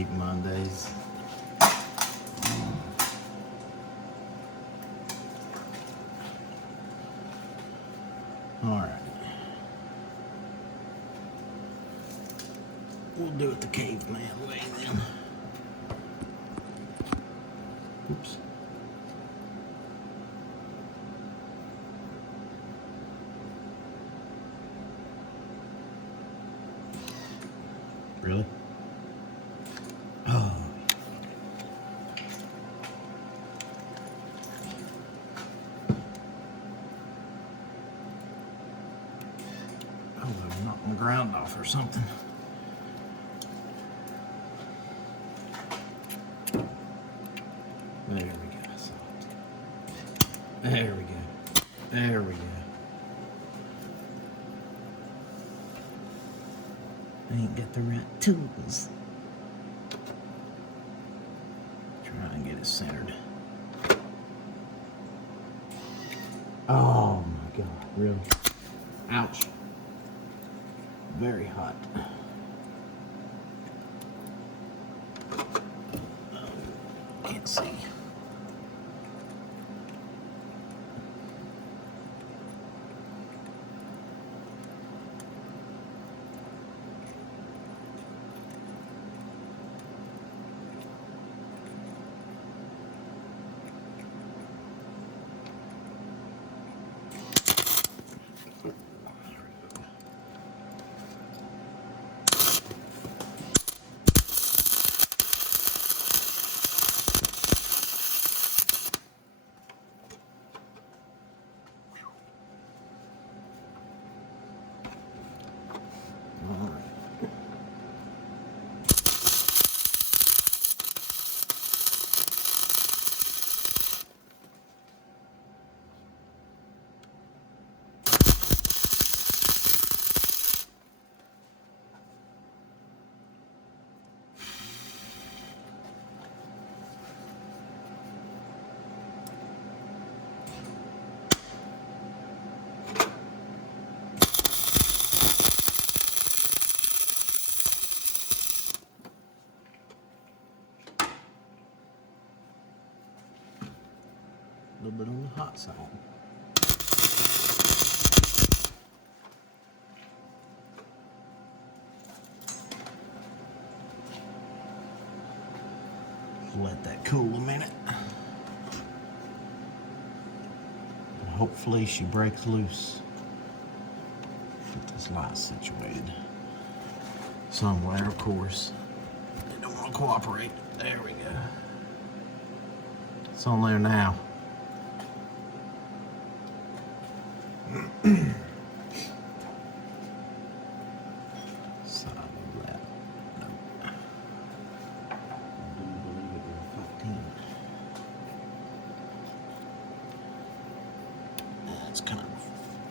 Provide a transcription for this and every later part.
hate Mondays. Alright. We'll do it the caveman way then. Oops. Really? Oh. Oh, I'm knocking the ground off or something. There we go. There we go. There we go. I ain't got the right tools. Try and get it centered. Oh my God, really? Ouch. Very hot. Can't see. A little bit on the hot side. Let that cool a minute. And hopefully she breaks loose. Get this light situated somewhere, of course. They don't want to cooperate. There we go. It's on there now. Side of that. Nope. I do believe it was 15. It's kind of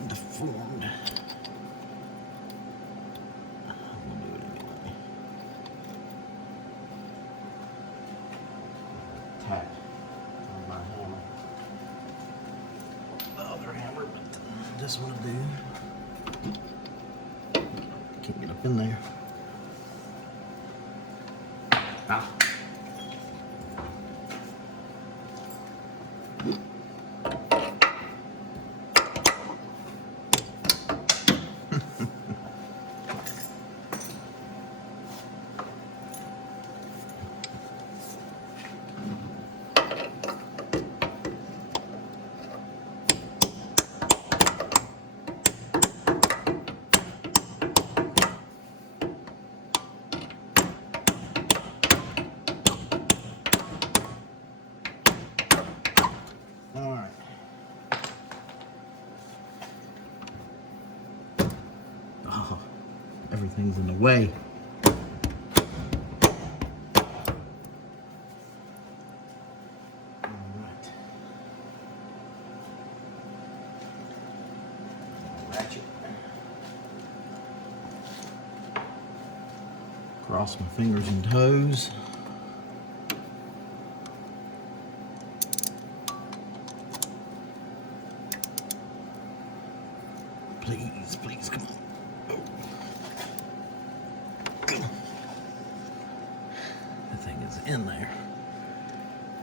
deformed. We'll do it anyway. Tack on my hammer. The other hammer, but this one will do. Can't get up in there. Ah. Oh, everything's in the way. All right. Ratchet. Cross my fingers and toes. Please, please, come on. Oh. Go. in there.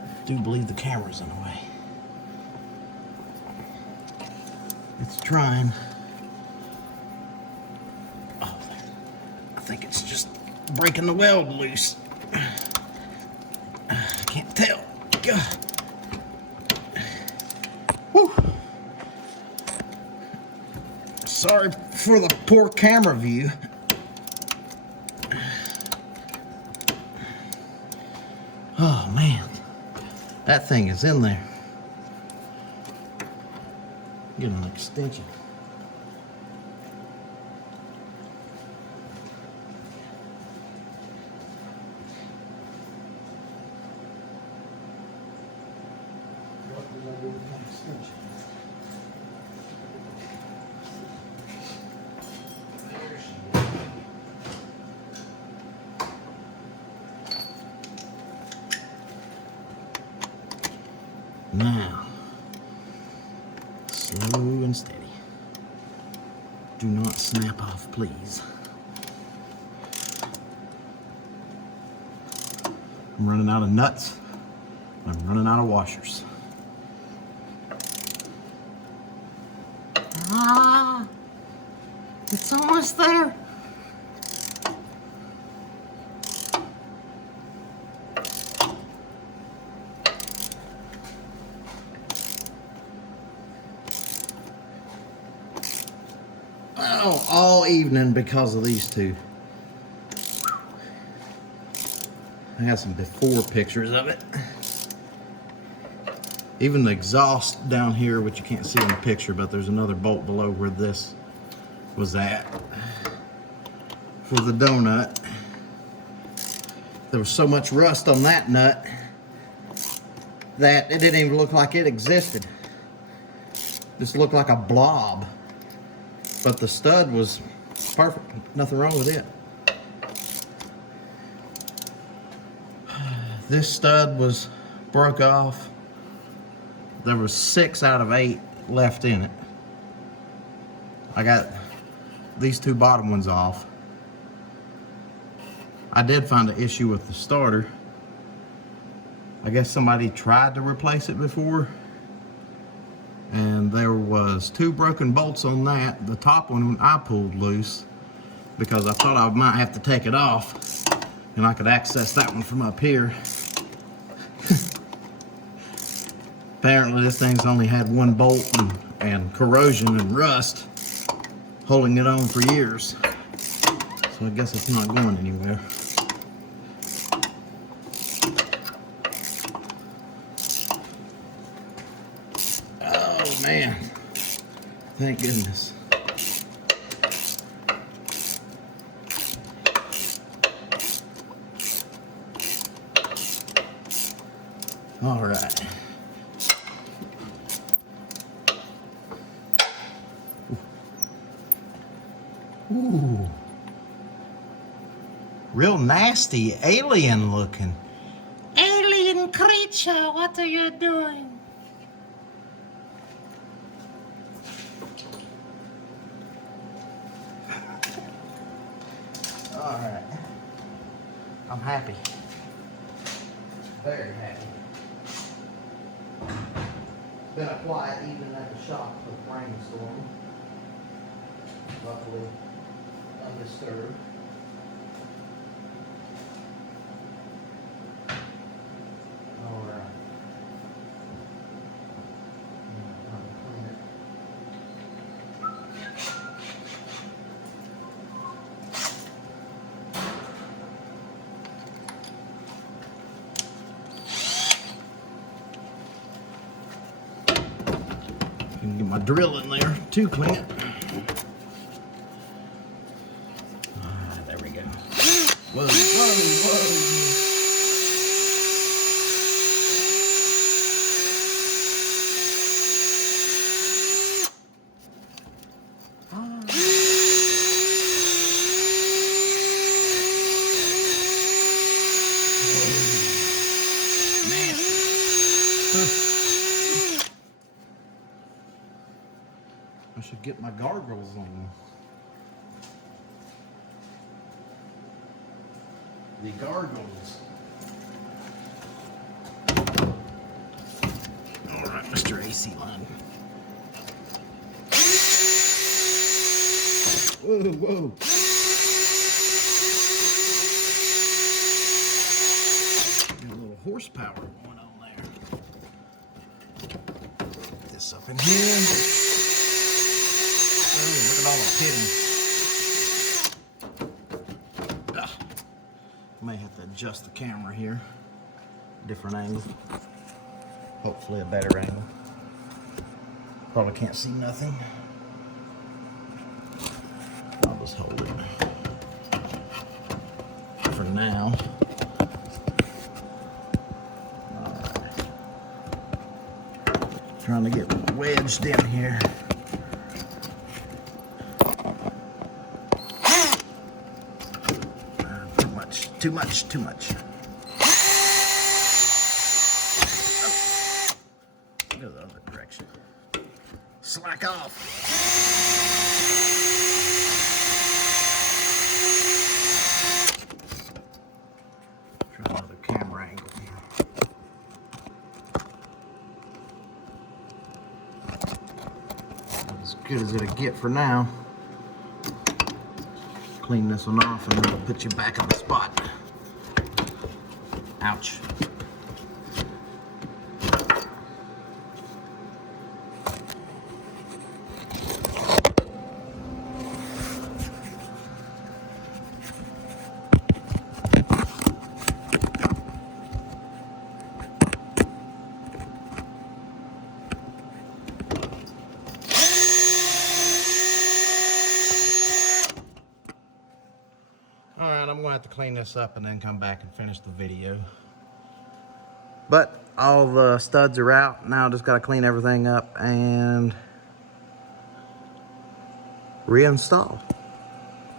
I do believe the camera's in the way. It's trying. Oh, I think it's just breaking the weld loose. I can't tell. Whew. Sorry for the poor camera view. Oh man, that thing is in there. Get an extension. What did I do with my extension? There she is. Now, slow and steady. Do not snap off, please. I'm running out of nuts. I'm running out of washers. Ah, it's almost there. Oh, all evening because of these two. I got some before pictures of it. Even the exhaust down here, which you can't see in the picture, but there's another bolt below where this was at. For the donut. There was so much rust on that nut that it didn't even look like it existed. Just looked like a blob. But the stud was perfect. Nothing wrong with it. This stud was broke off. There was 6 out of 8 left in it. I got these 2 bottom ones off. I did find an issue with the starter. I guess somebody tried to replace it before, and there was 2 broken bolts on that. The top one I pulled loose because I thought I might have to take it off and I could access that one from up here. Apparently this thing's only had 1 bolt and corrosion and rust holding it on for years. So I guess it's not going anywhere. Oh man, thank goodness. All right. Ooh. Real nasty, alien looking. Alien creature, what are you doing? All right. I'm happy. Very happy. It's been a quiet evening at the shop with rainstorm. Luckily, undisturbed. All right. Get my drill in there to clean it. There we go. Whoa, whoa, whoa. I should get my gargoyles on. The gargoyles. AC line. Whoa, whoa. Got a little horsepower going on there. Put this up in here. Oh, look at all the pitting. Ugh. May have to adjust the camera here. Different angle. Hopefully a better angle. Probably can't see nothing. I'll just hold it for now. Alright. Trying to get wedged in here. Too much. Go the other direction. Slack off. Try another camera angle here. As good as it'll get for now. Clean this one off and then it'll put you back on the spot. Ouch. Alright, I'm going to have to clean this up and then come back and finish the video. But all the studs are out. Now I just got to clean everything up and reinstall.